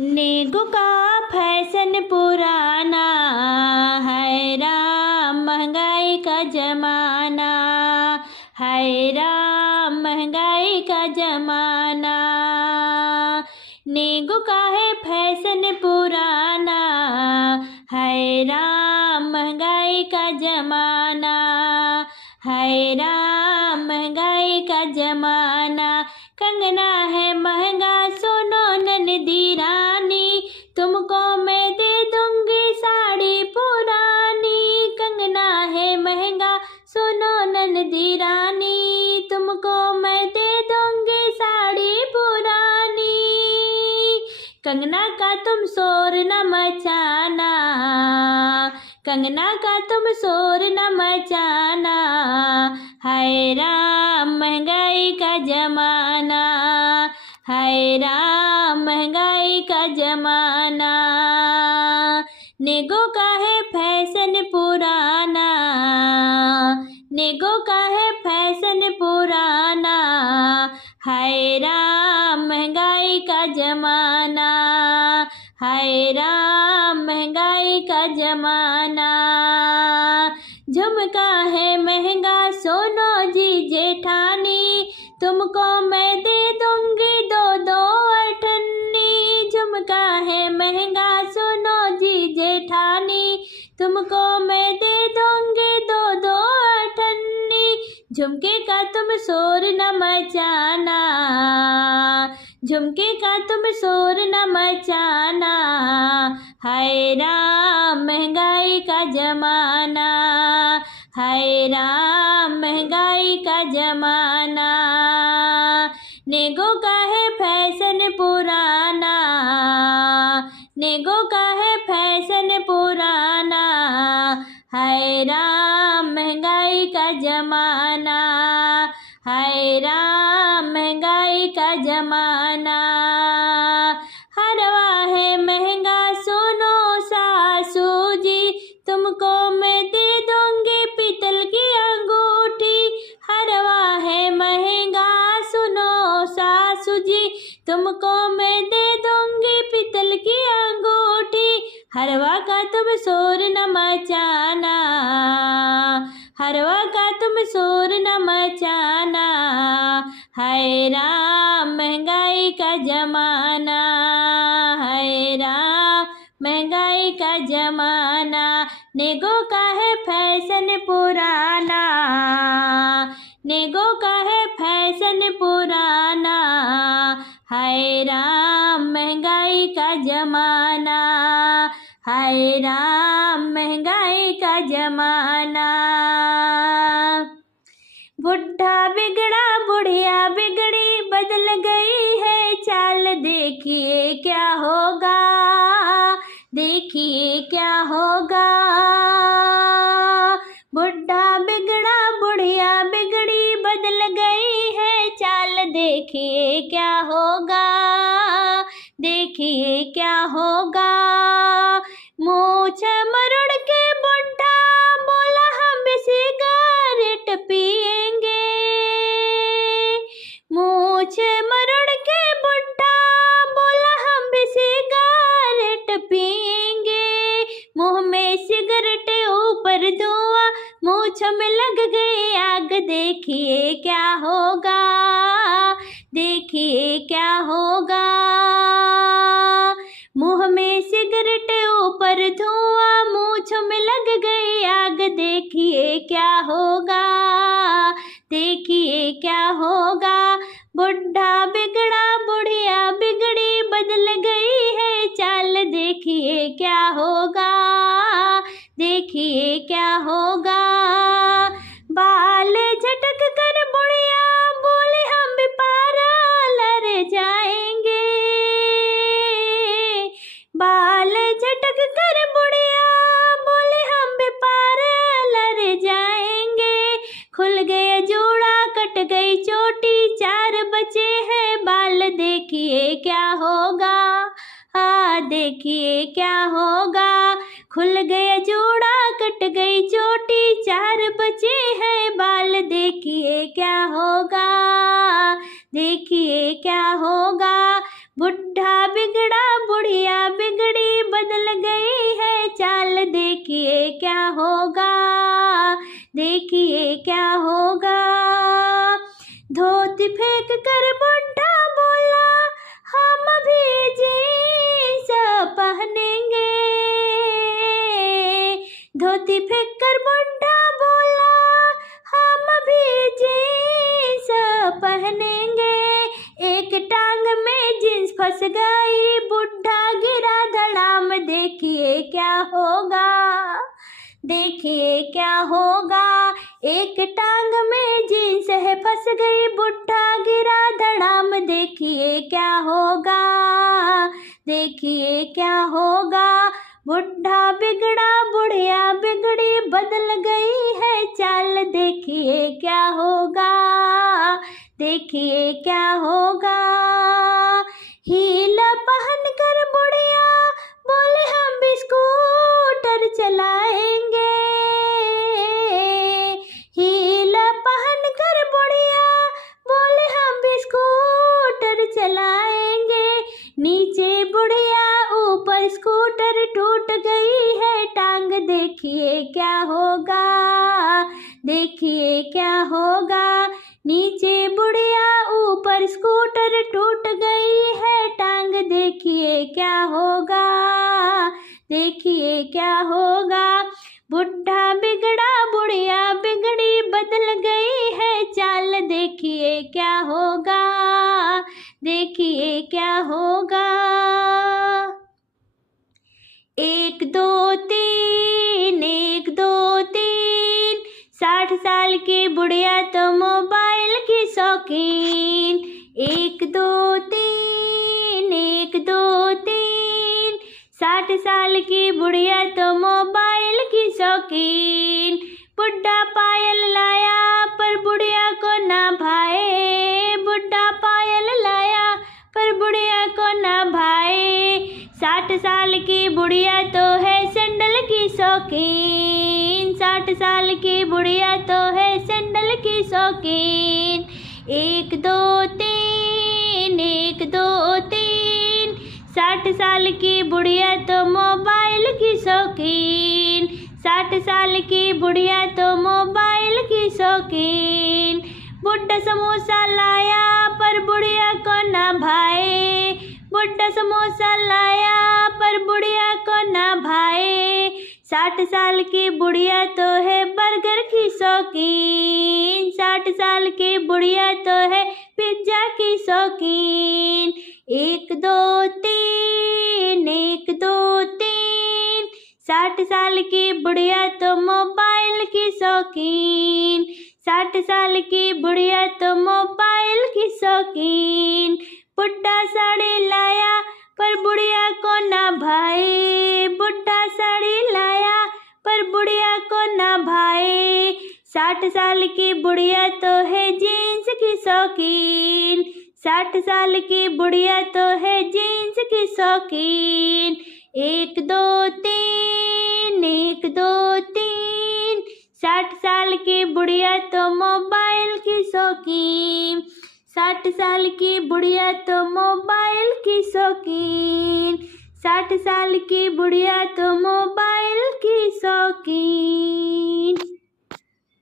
नेगो का फैशन पुराना है राम, महंगाई का जमाना है राम, महंगाई का जमाना। नेगो का है फैशन पुराना है राम, महंगाई का जमाना है राम, महंगाई का जमाना। कंगना है महंगा सुनो ननदी रानी, तुमको मैं दे दूंगी साड़ी पुरानी। कंगना है महंगा सुनो ननदी रानी, तुमको मैं दे दूंगी साड़ी पुरानी। कंगना का तुम शोर न मचाना, कंगना का तुम शोर न मचाना है राम, महंगाई का जमाना है राम, महंगाई का जमाना। नेगो का है फैशन पुराना, नेगो का है फैशन पुराना है राम, महंगाई का जमाना है राम, महंगाई का जमाना। झुमका है महंगा सोनो जी जेठानी, तुमको मैं दे दूंगी दो दो अठन्नी। झुमका है महंगा सोनो जी जेठानी, तुमको मैं दे दूंगी दो दो अठन्नी। झुमके का तुम शोर न मचाना, झुमके का तुम शोर न मचाना है राम, महंगाई का जमाना है राम, महंगाई का जमाना। नेगो का है फैशन पुराना, नेगो का है फैशन पुराना है राम, महंगाई का जमाना है राम, महंगाई का जमाना। हरवा है महंगा सुनो सासू जी, तुमको मैं दे दूंगी पीतल की अंगूठी। हरवा है महंगा सुनो सासू जी, तुमको मैं दे दूंगी पीतल की अंगूठी। हरवा का तुम शोर न मचाना, हरवा का तुम शोर न मचाना है राम, महंगाई का जमाना है राम, महंगाई का जमाना। नेगो का है फैशन पुराना, नेगो का है फैशन पुराना है राम, महंगाई का जमाना है राम, महंगाई का जमाना। बुढ़ा बिगड़ा बुढ़िया बिगड़ी, बदल गई है चाल, देखिए क्या होगा, देखिए क्या होगा। बुढ़ा बिगड़ा बुढ़िया बिगड़ी, बदल गई है चाल, देखिए क्या होगा, देखिए क्या होगा। मूछ मरोड़ के बुढ़ा बोला हम भी सिगरेट पिएंगे। मूछ मरोड़ के बुढ़ा बोला हम भी सिगरेट पिएंगे। मुंह में सिगरेट ऊपर धुआं, मूछ में लग गई आग, देखिए क्या होगा, देखिए क्या होगा। मुंह में सिगरेट ऊपर धुआं, मूछ में लग गई आग, देखिए क्या होगा, देखिए क्या होगा। बुढ़ा बिगड़ा बुढ़िया बिगड़ी, बदल गई है चाल, देखिए क्या होगा, देखिए क्या होगा। बाल झटक कर बुढ़िया बोले हम भी पार्लर जाएंगे। बाल झटक कर बुढ़िया बोले हम भी पार्लर जाएंगे। खुल गया जूड़ा कट गई चोटी, चार बचे हैं बाल, देखिए क्या होगा, हाँ देखिए क्या होगा। खुल गया जूड़ा कट गई चोटी, चार बचे हैं बाल, देखिए क्या होगा, देखिए क्या होगा। बुढ़ा बिगड़ा बुढ़िया देखिए क्या होगा। धोती फेंक कर बुढ़ा बोला, हम भी जींस पहनेंगे। धोती फेंक कर बुढ़ा बोला, हम भी जींस पहनेंगे। एक टांग में जींस फंस गई, बुढ़ा गिरा धड़ाम। देखिए क्या होगा, देखिए क्या होगा। एक टांग में जींस है फंस गई, बुढ़ा गिरा धड़ाम। देखिए क्या होगा, देखिए क्या होगा। बुढ़ा बिगड़ा बुढ़िया बिगड़ी, बदल गई है चाल। देखिए क्या होगा, देखिए क्या होगा। हीला पहन कर बुढ़िया बोले, हम भी स्कूटर चलाएंगे। हीला पहन कर बुढ़िया बोले, हम भी स्कूटर चलाएंगे। नीचे बुढ़िया ऊपर स्कूटर, टूट गई है टांग। देखिए क्या होगा, देखिए क्या होगा। नीचे बुढ़िया ऊपर स्कूटर, टूट गई है टांग। देखिए क्या होगा, देखिए क्या होगा। बुढ़ा बिगड़ा बुढ़िया बिगड़ी, बदल गई है चाल। देखिए क्या होगा, देखिए क्या होगा। 1 2 3 1 2 3, 60 साल की बुढ़िया तो मोबाइल की शौकीन। 1 2 3 1 2 3, 60 साल की बुढ़िया तो मोबाइल की शौकीन। बुढ़ा पायल लाया पर बुढ़िया को ना भाए, बुढ़ा पायल लाया पर बुढ़िया को ना भाए। 60 साल की बुढ़िया तो है सैंडल की शौकीन, 60 साल की बुढ़िया तो है सैंडल की शौकीन। 1 2 3 1 2 3, 60 साल की बुढ़िया तो मोबाइल की शौकीन, 60 साल की बुढ़िया तो मोबाइल की शौकीन। बुढ़ा समोसा लाया पर बुढ़िया को ना भाए, बुढ़ा समोसा लाया पर बुढ़िया को ना भाए। 60 साल की बुढ़िया तो है बर्गर की शौकीन, 60 साल की बुढ़िया तो है पिज्जा की शौकीन। 1 2 3 1 2 3, 60 साल की बुढ़िया तो मोबाइल की शौकीन, 60 साल की बुढ़िया तो मोबाइल की शौकीन। बुढ़ा साड़ी लाया पर बुढ़िया को ना भाए, बुढ़ा साड़ी लाया पर बुढ़िया को ना भाए। 60 साल की बुढ़िया तो है जीन्स की शौकीन, 60 साल की बुढ़िया तो है जीन्स की शौकीन। 1 2 3 1 2 3, 60 साल की बुढ़िया तो मोबाइल की शौकीन, 60 साल की बुढ़िया तो मोबाइल की शौकीन, 60 साल की बुढ़िया तो मोबाइल की शौकीन।